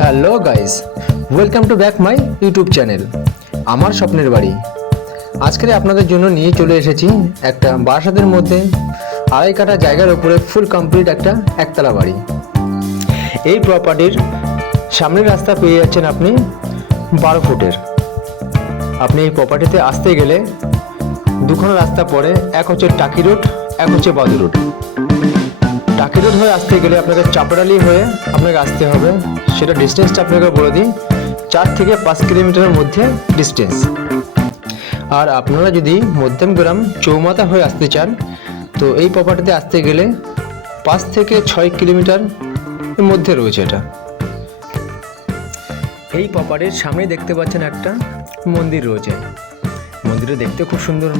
Hello guys, welcome to back my YouTube channel, আমার স্বপ্নের বাড়ি। আজকে আপনাদের জন্য নিয়ে চলে এসেছি একটা বারাসাতের মধ্যে আড়াই কাটা জায়গার উপরে ফুল কমপ্লিট একটা একতলা বাড়ি। এই প্রপার্টির সামনের রাস্তা পেয়ে যাচ্ছেন আপনি বারো ফুটের। আপনি এই প্রপার্টিতে আসতে গেলে দুখানা রাস্তা পড়ে, এক হচ্ছে টাকি রোড, এক হচ্ছে বাদু রোড। টাকি রোড হয়ে আসতে গেলে আপনাকে চাপড়ালি হয়ে আপনাকে আসতে হবে। সেটা ডিস্টেন্সটা আপনাকে বলে দিই। চার থেকে পাঁচ কিলোমিটারের মধ্যে ডিস্টেন্স আর আপনারা যদি মধ্যমগ্রাম চৌমাথা হয়ে আসতে চান, তো এই প্রপার্টিতে আসতে গেলে পাঁচ থেকে ছয় কিলোমিটার মধ্যে রয়েছে এটা। এই প্রপার্টির সামনে দেখতে পাচ্ছেন একটা মন্দির রয়েছে। মন্দিরটা দেখতে খুব সুন্দর।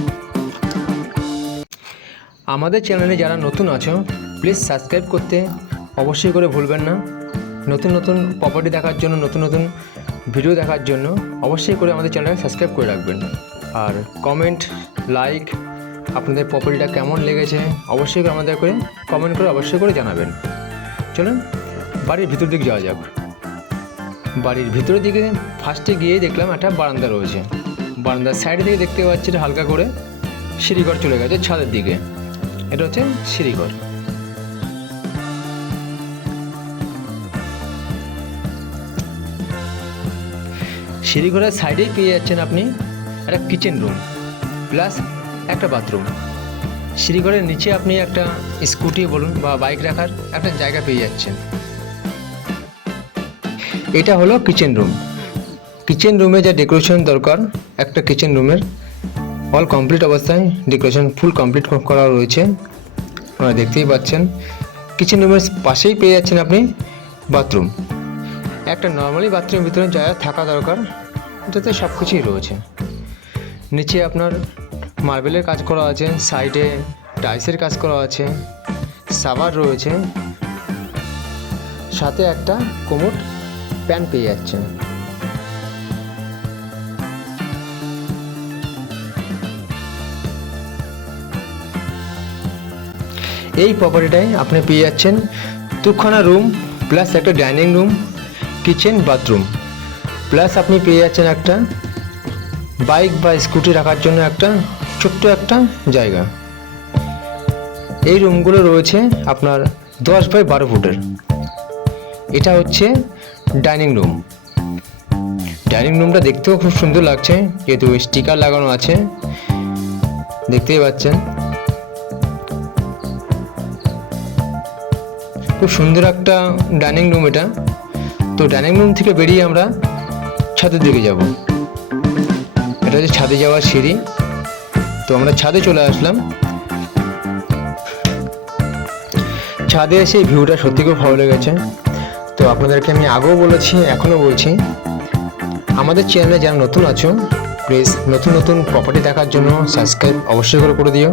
আমাদের চ্যানেলে যারা নতুন আছো প্লিজ সাবস্ক্রাইব করতে অবশ্যই করে ভুলবেন না। নতুন নতুন প্রপার্টি দেখার জন্য, নতুন নতুন ভিডিও দেখার জন্য অবশ্যই করে আমাদের চ্যানেলকে সাবস্ক্রাইব করে রাখবেন। আর কমেন্ট লাইক আপনাদের প্রপার্টিটা কেমন লেগেছে অবশ্যই করে আমাদের করে কমেন্ট করে অবশ্যই করে জানাবেন। চলুন, বাড়ির ভিতর দিকে যাওয়া যাক। বাড়ির ভিতরের দিকে ফার্স্টে গিয়ে দেখলাম একটা বারান্দা রয়েছে। বারান্দার সাইড থেকে দেখতে পাচ্ছি হালকা করে সিঁড়িঘর চলে গেছে ছাদের দিকে। এটা হচ্ছে সিঁড়িঘর। সিঁড়িঘরের সাইডেই পেয়ে যাচ্ছেন আপনি একটা কিচেন রুম প্লাস একটা বাথরুম সিঁড়িঘরের নিচে আপনি একটা স্কুটি বলুন বা বাইক রাখার একটা জায়গা পেয়ে যাচ্ছেন। এটা হলো কিচেন রুম কিচেন রুমে যা ডেকোরেশন দরকার, একটা কিচেন রুমের অল কমপ্লিট অবস্থায় ডেকোরেশন ফুল কমপ্লিট করা রয়েছে। আপনারা দেখতেই পাচ্ছেন। কিচেন রুমের পাশেই পেয়ে যাচ্ছেন আপনি বাথরুম একটা নর্মালি বাথরুমের ভিতরে জায়গা থাকা দরকার এটাতে সব কিছুই রয়েছে। নিচে আপনার মার্বেলের কাজ করা আছে, সাইডে টাইলসের কাজ করা আছে, সাবার রয়েছে, সাথে একটা কোমোট প্যান পেয়ে যাচ্ছেন। এই প্রপার্টিটায় আপনি পেয়ে যাচ্ছেন দুখানা রুম প্লাস একটা dining room kitchen bathroom plus আপনি পেয়ে যাচ্ছেন একটা বাইক বা স্কুটি রাখার জন্য একটা ছোট্ট একটা জায়গা। এই রুমগুলো রয়েছে আপনার দশ বাই বারো ফুটের। এটা হচ্ছে ডাইনিং রুম ডাইনিং রুমটা দেখতেও খুব সুন্দর লাগছে, যেহেতু স্টিকার লাগানো আছে, দেখতেই পাচ্ছেন। খুব সুন্দর একটা ডাইনিং রুম এটা। তো ডাইনিং রুম থেকে বেরিয়ে আমরা ছাদের দিকে যাব। এটা হচ্ছে ছাদে যাওয়ার সিঁড়ি। তো আমরা ছাদে চলে আসলাম। ছাদে এসে ভিউটা সত্যি খুব ভালো লেগেছে। তো আপনাদেরকে আমি আগেও বলেছি, এখনও বলছি। আমাদের চ্যানেলে যারা নতুন আছো প্লিজ নতুন নতুন প্রপার্টি দেখার জন্য সাবস্ক্রাইব অবশ্যই করে করে দিও।